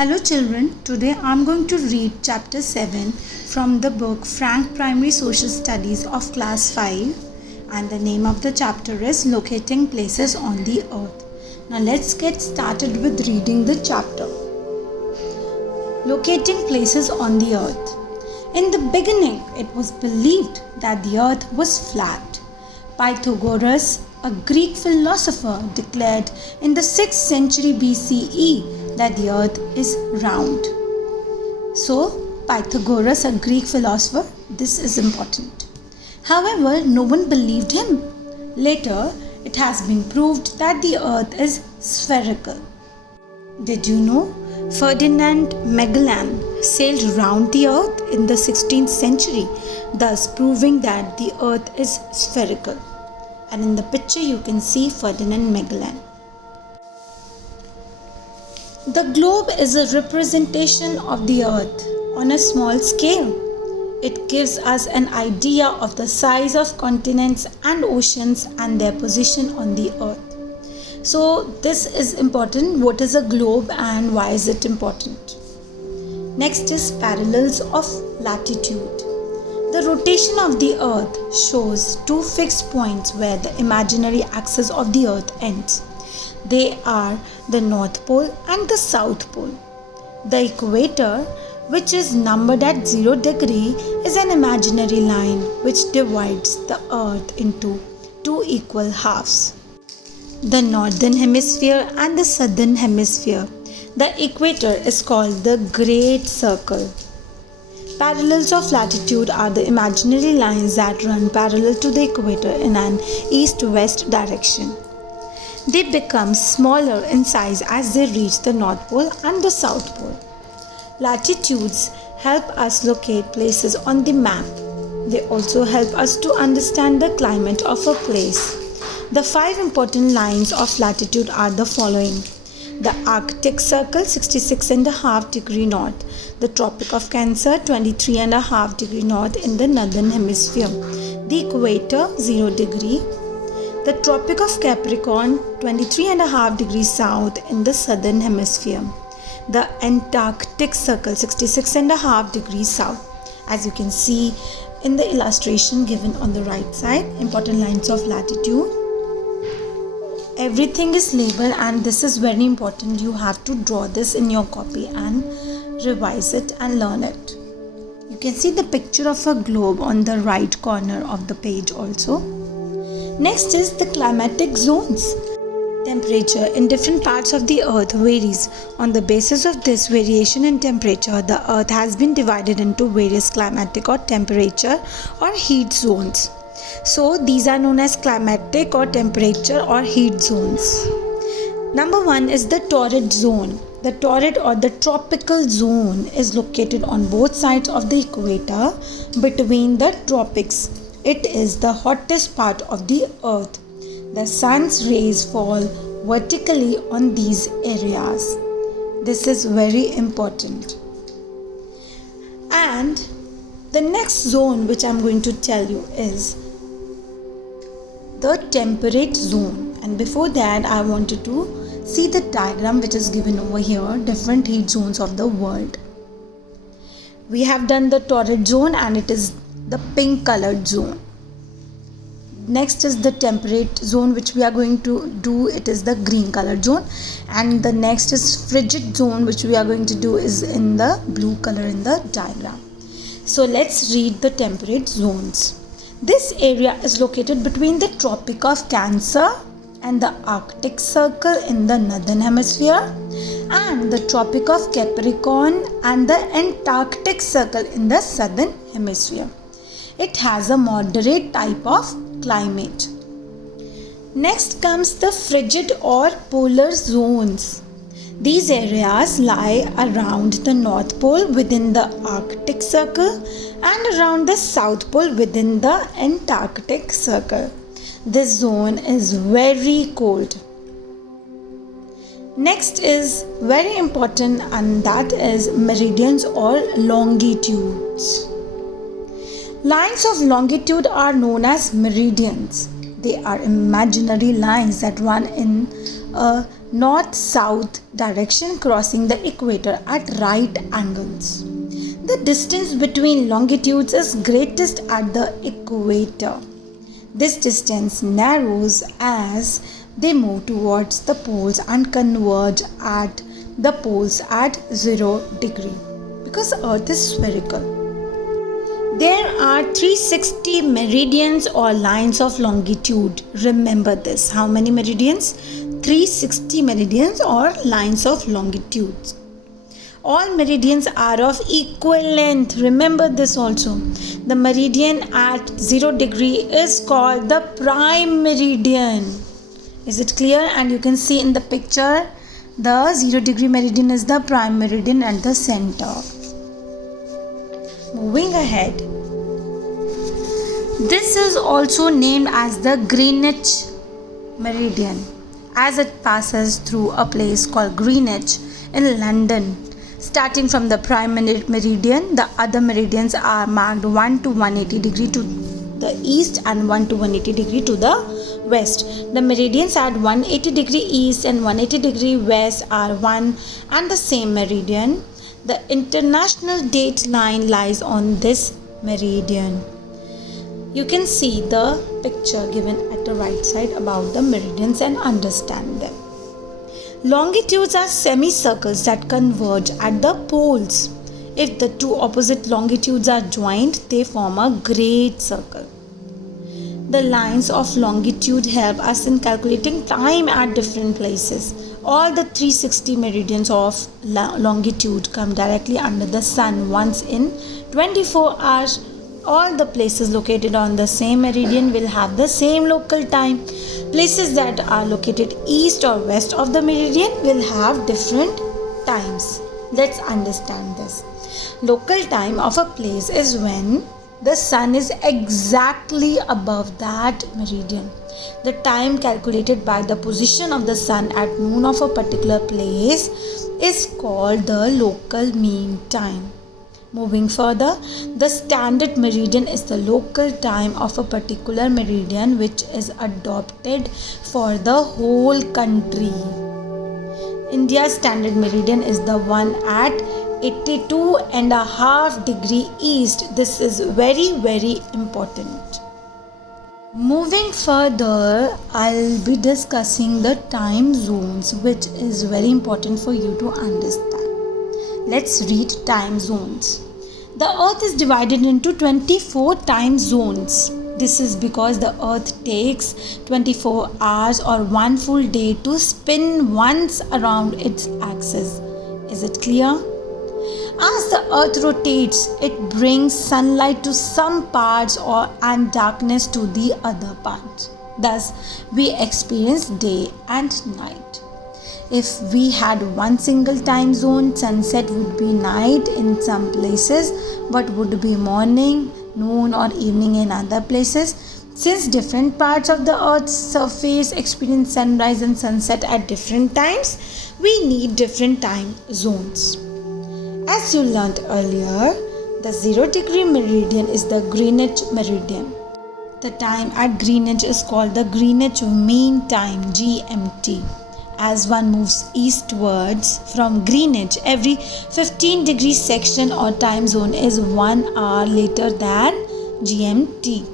Hello children, today I am going to read chapter 7 from the book Frank Primary Social Studies of class 5, and the name of the chapter is Locating Places on the Earth. Now let's get started with reading the chapter. Locating Places on the Earth. In the beginning, it was believed that the earth was flat. Pythagoras, a Greek philosopher, declared in the 6th century BCE that the earth is round. So, Pythagoras, a Greek philosopher, this is important. However, no one believed him. Later, it has been proved that the earth is spherical. Did you know Ferdinand Magellan sailed round the earth in the 16th century, thus proving that the earth is spherical? And in the picture you can see Ferdinand Magellan. The globe is a representation of the earth on a small scale. It gives us an idea of the size of continents and oceans and their position on the earth. So this is important. What is a globe and why is it important? Next is parallels of latitude. The rotation of the earth shows two fixed points where the imaginary axis of the earth ends. They are the North Pole and the South Pole. The equator, which is numbered at 0 degree, is an imaginary line which divides the earth into two equal halves, the northern hemisphere and the southern hemisphere. The equator is called the Great Circle. Parallels of latitude are the imaginary lines that run parallel to the equator in an east-west direction. They become smaller in size as they reach the North Pole and the South Pole. Latitudes help us locate places on the map. They also help us to understand the climate of a place. The 5 important lines of latitude are the following: the Arctic Circle 66.5 degree north, the Tropic of Cancer 23.5 degree north in the northern hemisphere, the Equator 0 degree, the Tropic of Capricorn 23.5 degrees south in the southern hemisphere, the Antarctic Circle 66.5 degrees south. As you can see in the illustration given on the right side, important lines of latitude. Everything is labeled and this is very important. You have to draw this in your copy and revise it and learn it. You can see the picture of a globe on the right corner of the page also. Next is the climatic zones. Temperature in different parts of the earth varies. On the basis of this variation in temperature, the earth has been divided into various climatic or temperature or heat zones. So these are known as climatic or temperature or heat zones. Number 1 is the torrid zone. The torrid or the tropical zone is located on both sides of the equator between the tropics. It is the hottest part of the earth. The sun's rays fall vertically on these areas. This is very important. And the next zone which I am going to tell you is the temperate zone. And before that, I wanted to see the diagram which is given over here, different heat zones of the world. We have done the torrid zone and it is the pink colored zone. Next is the temperate zone which we are going to do. It is the green colored zone. And the next is frigid zone which we are going to do is in the blue color in the diagram. So let's read the temperate zones. This area is located between the Tropic of Cancer and the Arctic Circle in the northern hemisphere and the Tropic of Capricorn and the Antarctic Circle in the southern hemisphere. It has a moderate type of climate. Next comes the frigid or polar zones. These areas lie around the North Pole within the Arctic Circle and around the South Pole within the Antarctic Circle. This zone is very cold. Next is very important, and that is meridians or longitudes. Lines of longitude are known as meridians. They are imaginary lines that run in a north-south direction crossing the equator at right angles. The distance between longitudes is greatest at the equator. This distance narrows as they move towards the poles and converge at the poles at 0 degree because Earth is spherical. There are 360 meridians or lines of longitude. Remember this. How many meridians? 360 meridians or lines of longitude. All meridians are of equal length. Remember this also. The meridian at 0 degree is called the prime meridian. Is it clear? And you can see in the picture, the 0 degree meridian is the prime meridian at the center. Moving ahead. This is also named as the Greenwich meridian, as it passes through a place called Greenwich in London. Starting from the prime meridian, the other meridians are marked 1 to 180 degree to the east and 1 to 180 degree to the west. The meridians at 180 degree east and 180 degree west are one and the same meridian. The international date line lies on this meridian. You can see the picture given at the right side about the meridians and understand them. Longitudes are semicircles that converge at the poles. If the two opposite longitudes are joined, they form a great circle. The lines of longitude help us in calculating time at different places. All the 360 meridians of longitude come directly under the sun once in 24 hours. All the places located on the same meridian will have the same local time. Places that are located east or west of the meridian will have different times. Let's understand this. Local time of a place is when the sun is exactly above that meridian. The time calculated by the position of the sun at noon of a particular place is called the local mean time. Moving further, the standard meridian is the local time of a particular meridian which is adopted for the whole country. India's standard meridian is the one at 82.5 degree east. This is very, very important. Moving further, I'll be discussing the time zones, which is very important for you to understand. Let's read time zones. The earth is divided into 24 time zones. This is because the earth takes 24 hours or one full day to spin once around its axis. Is it clear? As the earth rotates, it brings sunlight to some parts and darkness to the other parts. Thus, we experience day and night. If we had one single time zone, sunset would be night in some places, but would be morning, noon or evening in other places. Since different parts of the earth's surface experience sunrise and sunset at different times, we need different time zones. As you learnt earlier, the 0 degree meridian is the Greenwich meridian. The time at Greenwich is called the Greenwich Mean Time, GMT. As one moves eastwards from Greenwich, every 15 degree section or time zone is 1 hour later than GMT.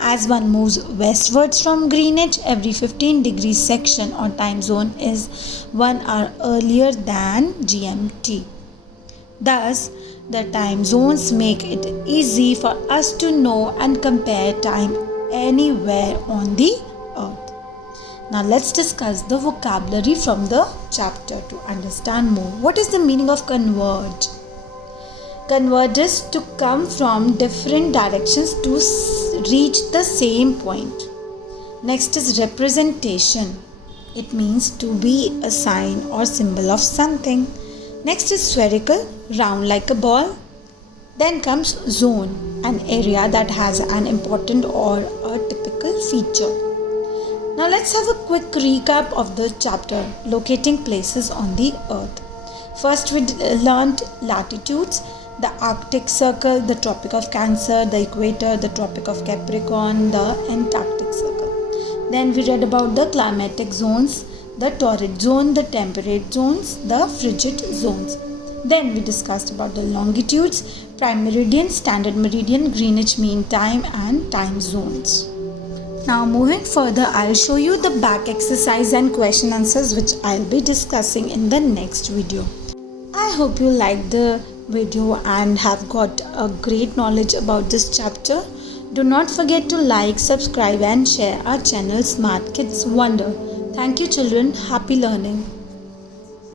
As one moves westwards from Greenwich, every 15 degree section or time zone is 1 hour earlier than GMT. Thus, the time zones make it easy for us to know and compare time anywhere on the earth. Now let's discuss the vocabulary from the chapter to understand more. What is the meaning of converge? Converge is to come from different directions to reach the same point. Next is representation. It means to be a sign or symbol of something. Next is spherical, round like a ball. Then comes zone, an area that has an important or a typical feature. Now let's have a quick recap of the chapter, locating places on the earth. First we learned latitudes, the Arctic Circle, the Tropic of Cancer, the Equator, the Tropic of Capricorn, the Antarctic Circle. Then we read about the climatic zones, the torrid zone, the temperate zones, the frigid zones. Then we discussed about the longitudes, prime meridian, standard meridian, Greenwich Mean Time and time zones. Now moving further, I'll show you the back exercise and question answers which I'll be discussing in the next video. I hope you liked the video and have got a great knowledge about this chapter. Do not forget to like, subscribe and share our channel Smart Kids Wonder. Thank you children. Happy learning.